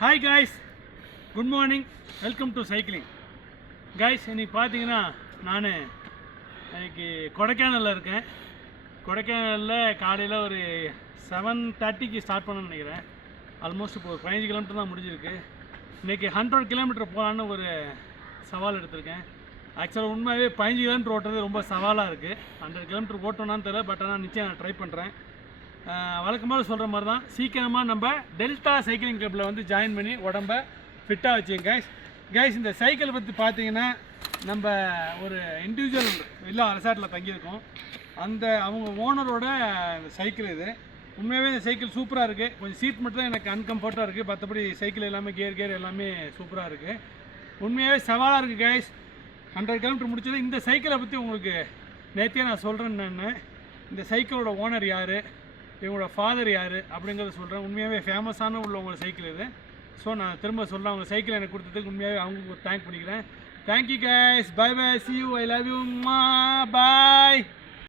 Hi guys, good morning, welcome to cycling. Guys, இன்றைக்கி பார்த்தீங்கன்னா நான் இன்னைக்கு கொடைக்கானலில் இருக்கேன். கொடைக்கானலில் காலையில் ஒரு 7:30க்கு ஸ்டார்ட் பண்ணணும்னு நினைக்கிறேன். ஆல்மோஸ்ட் இப்போ ஒரு 15 கிலோமீட்டர் தான் முடிஞ்சிருக்கு. இன்றைக்கி 100 கிலோமீட்டர் போகலான்னு ஒரு சவால் எடுத்திருக்கேன். ஆக்சுவலாக உண்மையாகவே 15 கிலோமீட்டர் ஓட்டுறது ரொம்ப சவாலாக இருக்குது. 100 கிலோமீட்டர் ஓட்டணும்னு தெரியல, பட் ஆனால் நிச்சயம் நான் ட்ரை பண்ணுறேன். வழக்கமாக சொல்கிற மாதிரி தான் சீக்கிரமாக நம்ம டெல்டா சைக்கிளிங் கிளப்பில் வந்து ஜாயின் பண்ணி உடம்ப ஃபிட்டாக வச்சுங்க கைஸ். இந்த சைக்கிளை பற்றி பார்த்தீங்கன்னா, நம்ம ஒரு இண்டிவிஜுவல் எல்லா ரெசார்ட்டில் தங்கியிருக்கோம். அவங்க ஓனரோட சைக்கிள் இது. உண்மையாகவே இந்த சைக்கிள் சூப்பராக இருக்குது. கொஞ்சம் சீட் மட்டும் தான் எனக்கு அன்கம்ஃபர்ட்டாக இருக்குது. மற்றபடி சைக்கிள் எல்லாமே கியர் எல்லாமே சூப்பராக இருக்குது. உண்மையாகவே சவாலாக இருக்குது கைஸ். 100 கிலோமீட்டர் முடிச்சது. இந்த சைக்கிளை பற்றி உங்களுக்கு நேற்றே நான் சொல்கிறேன். நான் இந்த சைக்கிளோட ஓனர் யார், இவங்களோட ஃபாதர் யார் அப்படிங்கிறத சொல்கிறேன். உண்மையாகவே ஃபேமஸான உள்ளவங்களோட சைக்கிள் இது. ஸோ நான் திரும்ப சொல்கிறேன், அவங்க சைக்கிள் எனக்கு கொடுத்ததுக்கு உண்மையாகவே அவங்களுக்கு தேங்க் பண்ணிக்கிறேன். Thank you guys, bye bye, see you, I love you, bye.